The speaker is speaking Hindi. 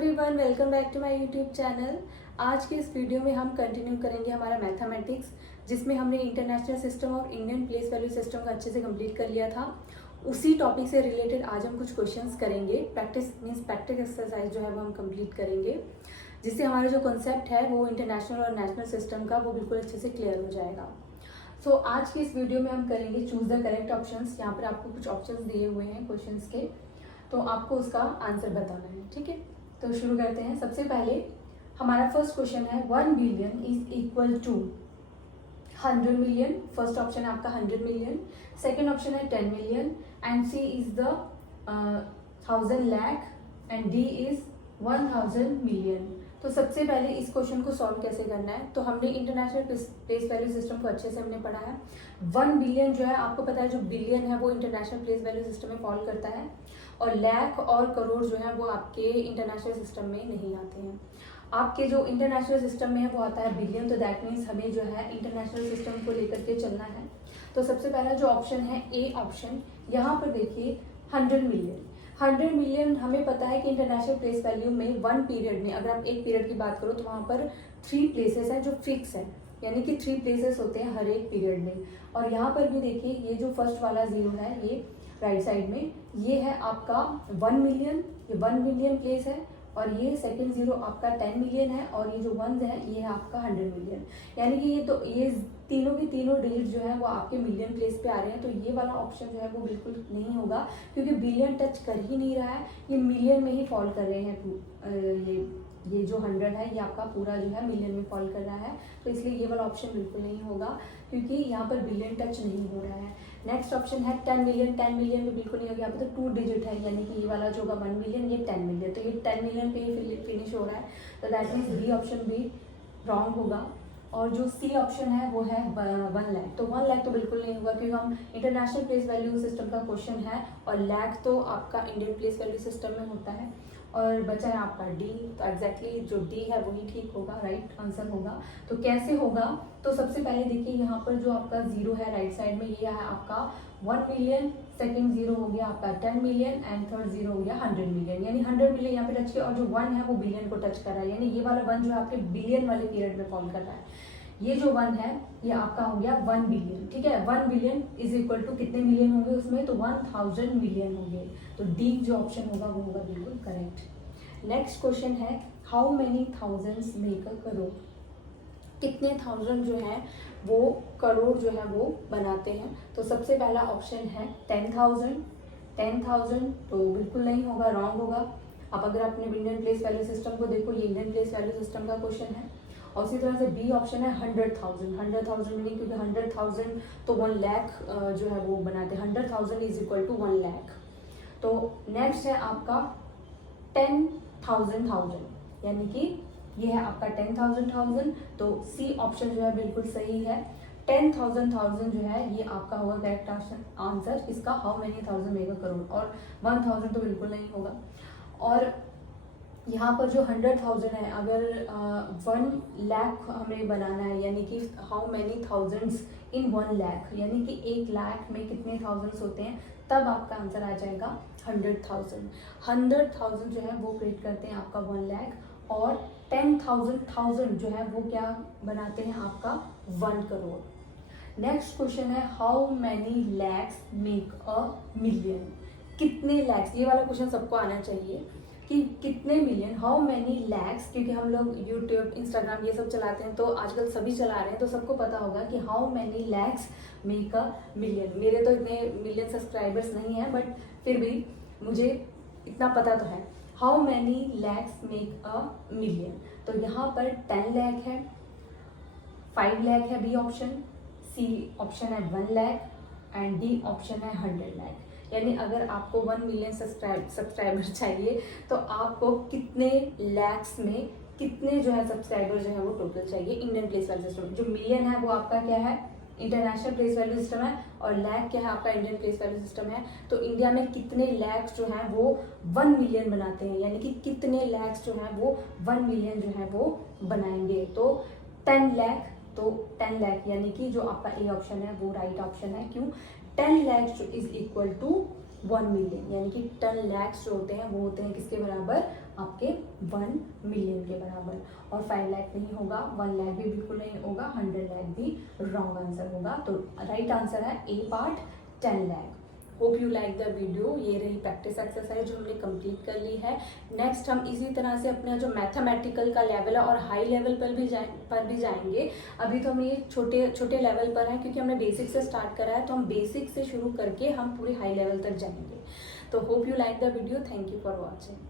Everyone, welcome back to my YouTube channel. आज के इस वीडियो में हम कंटिन्यू करेंगे हमारा मैथमेटिक्स, जिसमें हमने इंटरनेशनल सिस्टम और इंडियन प्लेस वैल्यू सिस्टम का अच्छे से कंप्लीट कर लिया था। उसी टॉपिक से रिलेटेड आज हम कुछ क्वेश्चंस करेंगे। प्रैक्टिस एक्सरसाइज जो है वो हम कंप्लीट करेंगे, जिससे हमारा जो कॉन्सेप्ट है वो इंटरनेशनल और नेशनल सिस्टम का वो बिल्कुल अच्छे से क्लियर हो जाएगा। सो आज की इस वीडियो में हम करेंगे चूज द करेक्ट ऑप्शंस। यहाँ पर आपको कुछ ऑप्शंस दिए हुए हैं क्वेश्चंस के, तो आपको उसका आंसर बताना है। ठीक है, तो शुरू करते हैं। सबसे पहले हमारा फर्स्ट क्वेश्चन है 1 billion is equal to 100 million. First option है आपका 100 मिलियन, सेकेंड ऑप्शन है 10 million and C is the 1000 lakh and D is 1000 million. तो सबसे पहले इस क्वेश्चन को सॉल्व कैसे करना है, तो हमने इंटरनेशनल प्लेस वैल्यू सिस्टम को अच्छे से हमने पढ़ा है। 1 बिलियन जो है आपको पता है, जो बिलियन है वो इंटरनेशनल प्लेस वैल्यू सिस्टम में फॉल करता है, और लाख और करोड़ जो है वो आपके इंटरनेशनल सिस्टम में नहीं आते हैं। आपके जो इंटरनेशनल सिस्टम में है वो आता है बिलियन, तो दैट मीन्स हमें जो है इंटरनेशनल सिस्टम को लेकर के चलना है। तो सबसे पहला जो ऑप्शन है ए ऑप्शन, यहाँ पर देखिए 100 मिलियन। 100 मिलियन हमें पता है कि इंटरनेशनल प्लेस वैल्यू में वन पीरियड में, अगर आप एक पीरियड की बात करो तो वहाँ पर 3 प्लेसेस हैं जो फिक्स है, यानी कि 3 प्लेसेस होते हैं हर एक पीरियड में। और यहाँ पर भी देखिए ये जो फर्स्ट वाला जीरो है, ये राइट साइड में, ये है आपका 1 मिलियन, ये 1 मिलियन प्लेस है, और ये सेकंड जीरो आपका 10 मिलियन है, और ये जो वंस है ये है आपका 100 मिलियन। यानी कि ये तीनों के तीनों डिजिट जो है वो आपके मिलियन प्लेस पे आ रहे हैं। तो ये वाला ऑप्शन जो है वो बिल्कुल नहीं होगा, क्योंकि बिलियन टच कर ही नहीं रहा है, ये मिलियन में ही फॉल कर रहे हैं। ये जो 100 है ये आपका पूरा जो है मिलियन में फॉल कर रहा है, तो इसलिए ये वाला ऑप्शन बिल्कुल नहीं होगा, क्योंकि यहाँ पर बिलियन टच नहीं हो रहा है। नेक्स्ट ऑप्शन है 10 मिलियन। 10 मिलियन भी बिल्कुल नहीं होगा, यहाँ पे तो 2 डिजिट है, यानी कि ये वाला जो होगा 1 मिलियन, ये 10 मिलियन, तो ये 10 मिलियन पे ही फिनिश हो रहा है, तो दैट मीन्स बी ऑप्शन भी रॉन्ग होगा। और जो सी ऑप्शन है वो है 1 लाख, तो 1 लाख तो बिल्कुल नहीं होगा, क्योंकि हम इंटरनेशनल प्लेस वैल्यू सिस्टम का क्वेश्चन है, और लाख तो आपका इंडियन प्लेस वैल्यू सिस्टम में होता है। और बचा है आपका डी, तो एग्जैक्टली जो डी है वही ठीक होगा, राइट आंसर होगा। तो कैसे होगा, तो सबसे पहले देखिए यहाँ पर जो आपका जीरो है राइट साइड में, ये है आपका 1 मिलियन, सेकंड जीरो हो गया आपका 10 मिलियन एंड थर्ड जीरो हो गया 100 मिलियन, यानी 100 मिलियन यहाँ पे टच किया, और जो 1 है वो बिलियन को टच कर रहा है, यानी ये वाला 1 जो है आपके बिलियन वाले पीरियड में फॉल कर रहा है। ये जो 1 है ये आपका हो गया 1 बिलियन। ठीक है, 1 बिलियन इज इक्वल टू कितने मिलियन होंगे उसमें, तो 1000 मिलियन होंगे, तो डी जो ऑप्शन होगा वो होगा बिल्कुल करेक्ट। नेक्स्ट क्वेश्चन है how many thousands make a crore. कितने थाउजेंड जो है वो करोड़ जो है वो बनाते हैं। तो सबसे पहला ऑप्शन है 10,000। 10,000 तो बिल्कुल नहीं होगा, रॉन्ग होगा। अब अगर आपने इंडियन प्लेस वैल्यू सिस्टम को देखो, ये इंडियन प्लेस वैल्यू सिस्टम का क्वेश्चन है। और उसी तरह से बी ऑप्शन है 100,000। 100,000 मीनिंग, क्योंकि 100,000 तो 1 लाख जो है वो बनाते हैं, 100,000 इज इक्वल टू 1 लाख। तो नेक्स्ट है आपका 10,000, यानी कि ये है आपका 10,000, तो सी ऑप्शन जो है बिल्कुल सही है। 10,000 जो है ये आपका होगा करेक्ट आंसर इसका। How many thousand make a crore, और 1000 तो बिल्कुल नहीं होगा। और यहाँ पर जो 100,000 है, अगर 1 लाख हमें बनाना है, यानी कि हाउ मेनी थाउजेंड्स इन 1 लाख, यानी कि 1 लाख में कितने थाउजेंड्स होते हैं, तब आपका आंसर आ जाएगा 100,000। 100,000 जो है वो क्रिएट करते हैं आपका 1 लाख, और 10,000 जो है वो क्या बनाते हैं आपका 1 करोड़। नेक्स्ट क्वेश्चन है how many lakhs make a million. कितने लैक्स, ये वाला क्वेश्चन सबको आना चाहिए कि कितने मिलियन, हाउ मैनी लैक्स, क्योंकि हम लोग यूट्यूब इंस्टाग्राम ये सब चलाते हैं, तो आजकल सभी चला रहे हैं, तो सबको पता होगा कि how many lakhs make a million. मेरे तो इतने मिलियन सब्सक्राइबर्स नहीं हैं, बट फिर भी मुझे इतना पता तो है, how many lakhs make a million. तो यहाँ पर 10 लाख है, 5 लाख है बी ऑप्शन, सी ऑप्शन है 1 लाख एंड डी ऑप्शन है 100 लाख। यानी अगर आपको 1 मिलियन सब्सक्राइबर चाहिए, तो आपको कितने लैक्स में कितने जो है सब्सक्राइबर जो है वो टोटल चाहिए इंडियन प्लेस वैल्यू सिस्टम। जो मिलियन है वो आपका क्या है, इंटरनेशनल प्लेस वैल्यू सिस्टम है, और लाख क्या है आपका इंडियन प्लेस वैल्यू सिस्टम है। तो इंडिया में कितने लैक्स जो हैं वो 1 मिलियन बनाते हैं, यानी कि कितने लैक्स जो हैं वो 1 मिलियन जो है वो बनाएंगे। तो 10 लाख, तो 10 लाख यानी कि जो आपका ए ऑप्शन है वो राइट ऑप्शन है। क्यों, 10 lakh is equal to 1 million, यानी कि 10 लाख जो होते हैं वो होते हैं किसके बराबर, आपके 1 मिलियन के बराबर। और 5 लाख नहीं होगा, 1 लाख भी बिल्कुल नहीं होगा, 100 लाख भी रॉन्ग आंसर होगा। तो राइट आंसर है A part 10 lakh. Hope you like the video. ये रही प्रैक्टिस एक्सरसाइज जो हमने कंप्लीट कर ली है। नेक्स्ट हम इसी तरह से अपना जो मैथमेटिकल का लेवल है और हाई लेवल पर भी जाएंगे। अभी तो हम ये छोटे छोटे लेवल पर हैं क्योंकि हमने बेसिक से स्टार्ट करा है, तो हम बेसिक से शुरू करके हम पूरे हाई लेवल तक जाएंगे। तो hope you like the video. Thank you for watching.